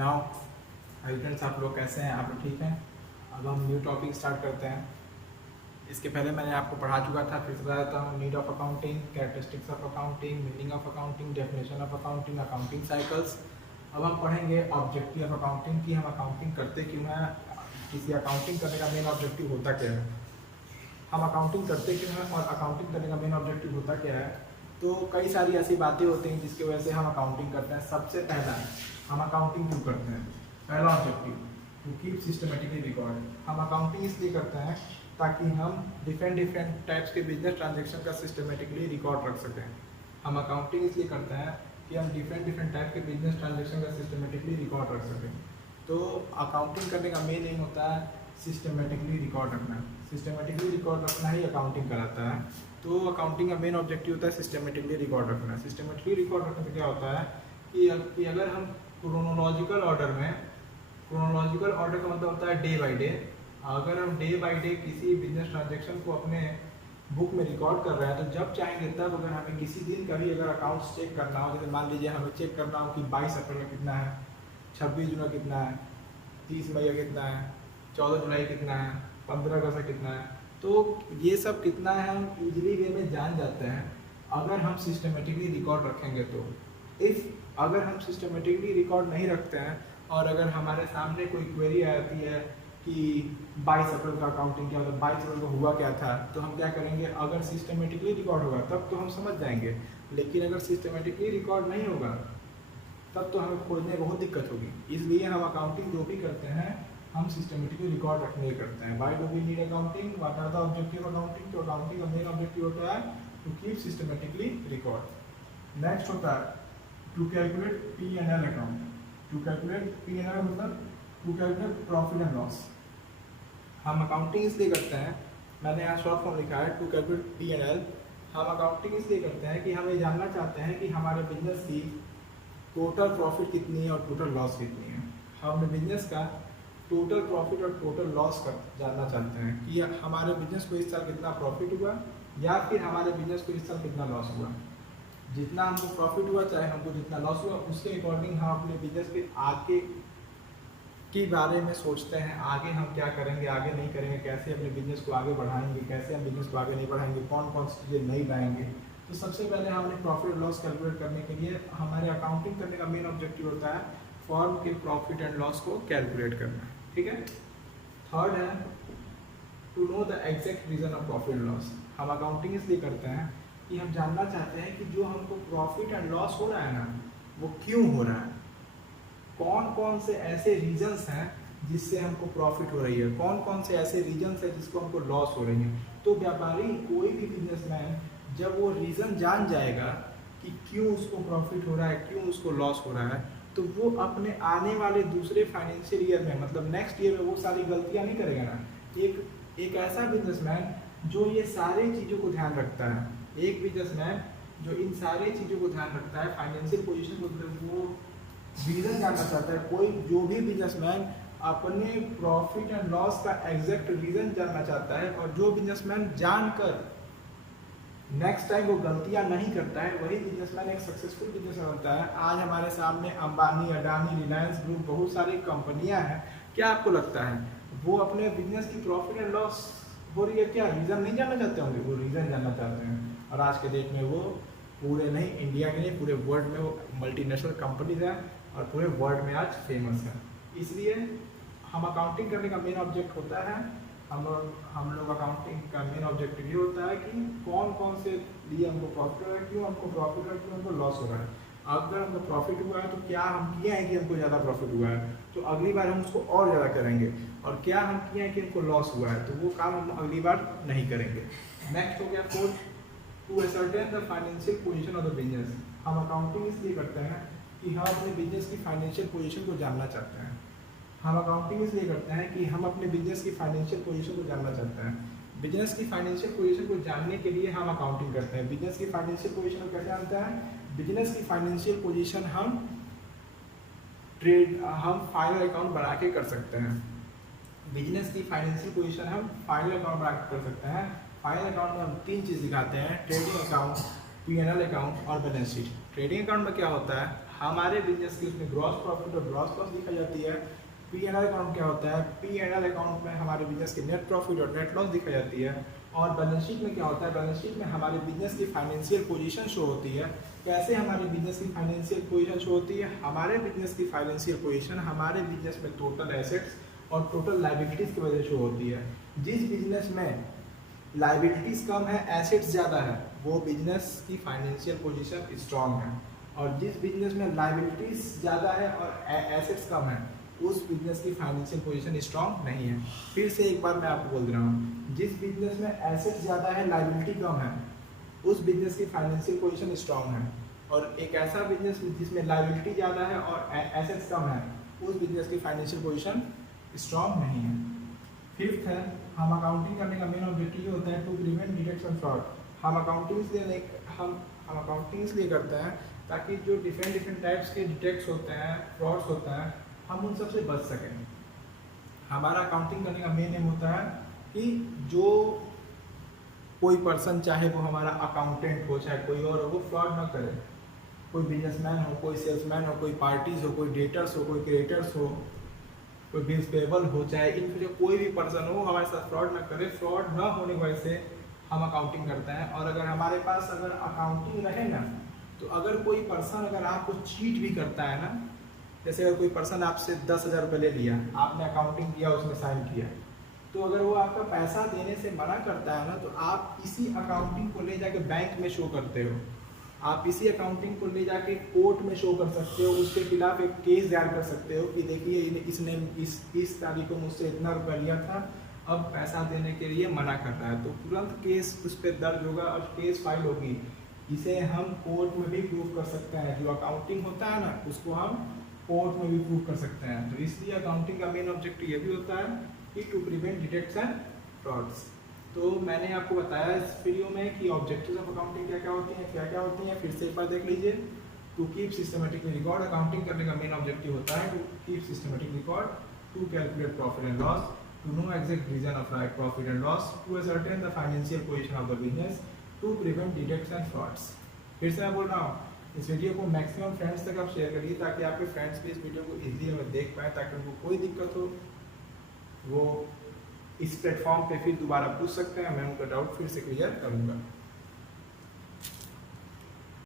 Now hi friends, आप लोग कैसे हैं? आप लोग ठीक हैं? अब हम न्यू टॉपिक स्टार्ट करते हैं। इसके पहले मैंने आपको पढ़ा चुका था, फिर से बता देता हूँ। Need of accounting, characteristics of accounting, meaning of accounting, definition of accounting, accounting cycles. अब हम पढ़ेंगे ऑब्जेक्टिव ऑफ अकाउंटिंग कि हम अकाउंटिंग करते क्यों हैं, किसी अकाउंटिंग करने का मेन ऑब्जेक्टिव होता क्या है, हम अकाउंटिंग करते क्यों हैं और अकाउंटिंग करने का मेन ऑब्जेक्टिव होता क्या है। तो कई सारी ऐसी बातें होती हैं जिसकी वजह से हम अकाउंटिंग करते हैं। सबसे पहला, हम अकाउंटिंग क्यों करते हैं? पहला objective, to keep systematically record. हम अकाउंटिंग इसलिए करते हैं ताकि हम डिफरेंट टाइप्स के बिजनेस ट्रांजेक्शन का सिस्टमेटिकली रिकॉर्ड रख सकें। हम अकाउंटिंग इसलिए करते हैं कि हम डिफरेंट टाइप के बिजनेस ट्रांजेक्शन का सिस्टमेटिकली रिकॉर्ड रख सकें। तो अकाउंटिंग करने का मेन एम होता है सिस्टमेटिकली रिकॉर्ड रखना। सिस्टमेटिकली रिकॉर्ड रखना ही अकाउंटिंग कहलाता है। तो अकाउंटिंग का मेन ऑब्जेक्टिव होता है सिस्टमेटिकली रिकॉर्ड रखना। सिस्टमेटिकली रिकॉर्ड रखने से क्या होता है कि अगर हम क्रोनोलॉजिकल ऑर्डर में, क्रोनोलॉजिकल ऑर्डर का मतलब होता है डे बाय डे, अगर हम डे बाय डे किसी बिजनेस ट्रांजेक्शन को अपने बुक में रिकॉर्ड कर रहे हैं तो जब चाहेंगे तब, अगर हमें किसी दिन का भी अगर अकाउंट्स चेक करना हो, जैसे मान लीजिए हमें चेक करना हो कि 22 अप्रैल का कितना है, 26 जून का कितना है, 30 मई का कितना है, 14 जुलाई कितना है, 15 अगस्त का कितना है, तो ये सब कितना है हम इजीली वे में जान जाते हैं अगर हम सिस्टमेटिकली रिकॉर्ड रखेंगे। तो अगर हम सिस्टमेटिकली रिकॉर्ड नहीं रखते हैं और अगर हमारे सामने कोई क्वेरी आती है कि 22 अप्रैल का अकाउंटिंग क्या होता है, 22 अप्रैल को हुआ क्या था, तो हम क्या करेंगे, अगर सिस्टमेटिकली रिकॉर्ड होगा तब तो हम समझ जाएंगे, लेकिन अगर सिस्टमेटिकली रिकॉर्ड नहीं होगा तब तो हमें खोजने में बहुत दिक्कत होगी। इसलिए हम अकाउंटिंग जो भी करते हैं हम सिस्टमेटिकली रिकॉर्ड रखने के करते हैं। Why do we need accounting, what are the objective accounting? तो अकाउंटिंग का मेन ऑब्जेक्टिव होता है to keep systematically record. Next होता है to calculate P&L account. To calculate P&L मतलब to calculate profit and loss. हम अकाउंटिंग इसलिए करते हैं, मैंने यहाँ शॉर्ट फॉर्म लिखा है टू कैलकुलेट P&L। हम अकाउंटिंग इसलिए करते हैं कि हम ये जानना चाहते हैं कि हमारे बिजनेस की टोटल प्रॉफिट कितनी है और टोटल लॉस कितनी है। हम अपने बिजनेस का टोटल प्रॉफिट और टोटल लॉस का जानना चाहते हैं कि हमारे बिजनेस को इस साल कितना प्रॉफिट हुआ या फिर हमारे बिजनेस को इस साल कितना लॉस हुआ। जितना हमको प्रॉफिट हुआ चाहे हमको जितना लॉस हुआ, उसके अकॉर्डिंग हम अपने बिजनेस के आगे के बारे में सोचते हैं, आगे हम क्या करेंगे, आगे नहीं करेंगे, कैसे अपने बिजनेस को आगे बढ़ाएंगे, कैसे हम बिजनेस को आगे नहीं बढ़ाएंगे, कौन कौन सी चीज़ें नहीं लाएंगे। तो सबसे पहले हमने प्रॉफिट और लॉस कैलकुलेट करने के लिए हमारे अकाउंटिंग करने का मेन ऑब्जेक्टिव होता है फॉर्म के प्रॉफिट एंड लॉस को कैलकुलेट करना। ठीक है। थर्ड है to know the exact reason of profit and loss. हम अकाउंटिंग इसलिए करते हैं कि हम जानना चाहते हैं कि जो हमको प्रॉफिट एंड लॉस हो रहा है ना, वो क्यों हो रहा है, कौन कौन से ऐसे रीजंस हैं जिससे हमको प्रॉफिट हो रही है, कौन कौन से ऐसे रीजंस है जिसको हमको लॉस हो रही है। तो व्यापारी, कोई भी बिजनेसमैन जब वो रीज़न जान जाएगा कि क्यों उसको प्रॉफिट हो रहा है, क्यों उसको लॉस हो रहा है, तो वो अपने आने वाले दूसरे फाइनेंशियल ईयर में, मतलब नेक्स्ट ईयर में वो सारी गलतियां नहीं करेगा ना। एक ऐसा बिजनेसमैन जो ये सारी चीज़ों को ध्यान रखता है, एक बिजनेसमैन जो इन सारी चीज़ों को ध्यान रखता है, फाइनेंशियल पोजीशन को वो रीज़न जानना चाहता है। कोई जो भी बिजनेसमैन अपने प्रॉफिट एंड लॉस का एग्जैक्ट रीज़न जानना चाहता है और जो बिजनेसमैन जानकर नेक्स्ट टाइम वो गलतियां नहीं करता है, वही बिजनेसमैन एक सक्सेसफुल बिजनेसमैन होता है। आज हमारे सामने अंबानी, अडानी, रिलायंस ग्रुप, बहुत सारी कंपनियां हैं। क्या आपको लगता है वो अपने बिजनेस की प्रॉफिट एंड लॉस हो रही है क्या, रीज़न नहीं जानना चाहते होंगे? वो रीज़न जानना चाहते हैं। और आज के डेट में वो पूरे नहीं इंडिया के नहीं, पूरे वर्ल्ड में वो मल्टीनेशनल कंपनीज हैं और पूरे वर्ल्ड में आज फेमस है। इसलिए हम अकाउंटिंग करने का मेन ऑब्जेक्ट होता है, हम लोग अकाउंटिंग का मेन ऑब्जेक्टिव ये होता है कि कौन कौन से लिए हमको प्रॉफिट हो रहा है, क्यों हमको प्रॉफिट हो रहा है, क्यों हमको लॉस हो रहा है। अगर हमको प्रॉफिट हुआ है तो क्या हम किए हैं कि हमको ज़्यादा प्रॉफिट हुआ है, तो अगली बार हम उसको और ज़्यादा करेंगे। और क्या हम किए हैं कि हमको लॉस हुआ है, तो वो काम हम अगली बार नहीं करेंगे। नेक्स्ट हो गया fourth, to ascertain the financial position of the business. हम अकाउंटिंग इसलिए करते हैं कि हम अपने बिजनेस की फाइनेंशियल पोजीशन को जानना चाहते हैं। हम अकाउंटिंग इसलिए करते हैं कि हम अपने बिजनेस की फाइनेंशियल पोजीशन को जानना चाहते हैं। बिजनेस की फाइनेंशियल पोजीशन को जानने के लिए हम अकाउंटिंग करते हैं। बिजनेस की फाइनेंशियल पोजीशन को कैसे जानते हैं? बिजनेस की फाइनेंशियल पोजीशन हम फाइनल अकाउंट बना के कर सकते हैं। बिजनेस की फाइनेंशियल पोजीशन हम फाइनल अकाउंट बना के कर सकते हैं। फाइनल अकाउंट में हम तीन चीज़ दिखाते हैं, ट्रेडिंग अकाउंट, P&L अकाउंट और बैलेंस शीट। ट्रेडिंग अकाउंट में क्या होता है, हमारे बिजनेस की उसमें ग्रॉस प्रॉफिट और ग्रॉस लॉस दिखाई जाती है। P&L अकाउंट क्या होता है, P&L अकाउंट में हमारे बिजनेस की नेट प्रॉफिट और नेट लॉस दिखाई जाती है। और बैलेंस शीट में क्या होता है, बैलेंस शीट में हमारे बिजनेस की फाइनेंशियल पोजीशन शो होती है। कैसे हमारे बिजनेस की फाइनेंशियल पोजीशन शो होती है, हमारे बिजनेस की फाइनेंशियल पोजीशन हमारे बिजनेस में टोटल एसेट्स और टोटल लायबिलिटीज़ की वजह से शो होती है। जिस बिजनेस में लायबिलिटीज़ कम है, एसेट्स ज़्यादा है, वो बिजनेस की फाइनेंशियल पोजीशन स्ट्रॉन्ग है। और जिस बिजनेस में लायबिलिटीज़ ज़्यादा है और एसेट्स कम है, उस बिजनेस की फाइनेंशियल पोजीशन स्ट्रॉन्ग नहीं है। फिर से एक बार मैं आपको बोल रहा हूँ, जिस बिजनेस में एसेट्स ज़्यादा है, लायबिलिटी कम है, उस बिजनेस की फाइनेंशियल पोजीशन स्ट्रॉन्ग है। और एक ऐसा बिजनेस जिसमें लायबिलिटी ज़्यादा है और एसेट्स कम है, उस बिजनेस की फाइनेंशियल पोजीशन स्ट्रॉन्ग नहीं है। फिफ्थ है, हम अकाउंटिंग करने का मेन ऑब्जेक्टिव होता है टू प्रिवेंट डिटेक्शन फ्रॉड। हम अकाउंटिंग इसलिए करते हैं ताकि जो डिफरेंट टाइप्स के डिटेक्ट्स होते हैं, फ्रॉड्स होते हैं, हम उन सबसे बच सकें। हमारा अकाउंटिंग करने का मेन एम होता है कि जो कोई पर्सन, चाहे वो हमारा अकाउंटेंट हो चाहे कोई और हो, वो फ्रॉड ना करे। कोई बिजनेसमैन हो, कोई सेल्समैन हो, कोई पार्टीज हो, कोई डेटर्स हो, कोई क्रिएटर्स हो, कोई बिल्स पेबल हो, चाहे इन फ्यूचर कोई भी पर्सन हो, हमारे साथ फ्रॉड ना करे। फ्रॉड ना होने की वजह से हम अकाउंटिंग करते हैं। और अगर हमारे पास अगर अकाउंटिंग रहे ना, तो अगर कोई पर्सन अगर आपको चीट भी करता है ना, जैसे अगर कोई पर्सन आपसे 10,000 रुपये ले लिया, आपने अकाउंटिंग किया, उसमें साइन किया, तो अगर वो आपका पैसा देने से मना करता है ना, तो आप इसी अकाउंटिंग को ले जाके बैंक में शो करते हो, आप इसी अकाउंटिंग को ले जाके कोर्ट में शो कर सकते हो, उसके खिलाफ एक केस दायर कर सकते हो कि देखिए इसने इस तारीख को मुझसे इतना रुपया लिया था, अब पैसा देने के लिए मना कर रहा है। तो तुरंत केस उस पर दर्ज होगा और केस फाइल होगी। इसे हम कोर्ट में भी प्रूव कर सकते हैं। जो अकाउंटिंग होता है ना, उसको हम कोर्ट में भी प्रूव कर सकते हैं। तो इसलिए अकाउंटिंग का मेन ऑब्जेक्टिव ये भी होता है कि टू प्रिवेंट डिटेक्शन फ्रॉड्स। तो मैंने आपको बताया इस वीडियो में कि ऑब्जेक्टिव्स ऑफ अकाउंटिंग क्या क्या होती हैं। फिर से एक बार देख लीजिए। To keep systematic record, accounting करने का मेन ऑब्जेक्टिव होता है to keep systematic record, to calculate profit and loss, to know exact reason of profit and loss, to ascertain the financial position of the business, to prevent detection frauds. फिर से मैं बोल रहा हूँ, इस video को मैक्सिमम फ्रेंड्स तक आप शेयर करिए ताकि आपके फ्रेंड्स भी इस वीडियो को इजीली हमें देख पाए, ताकि उनको कोई दिक्कत हो वो इस प्लेटफॉर्म पे फिर दोबारा पूछ सकते हैं, मैं उनका डाउट फिर से क्लियर करूँगा।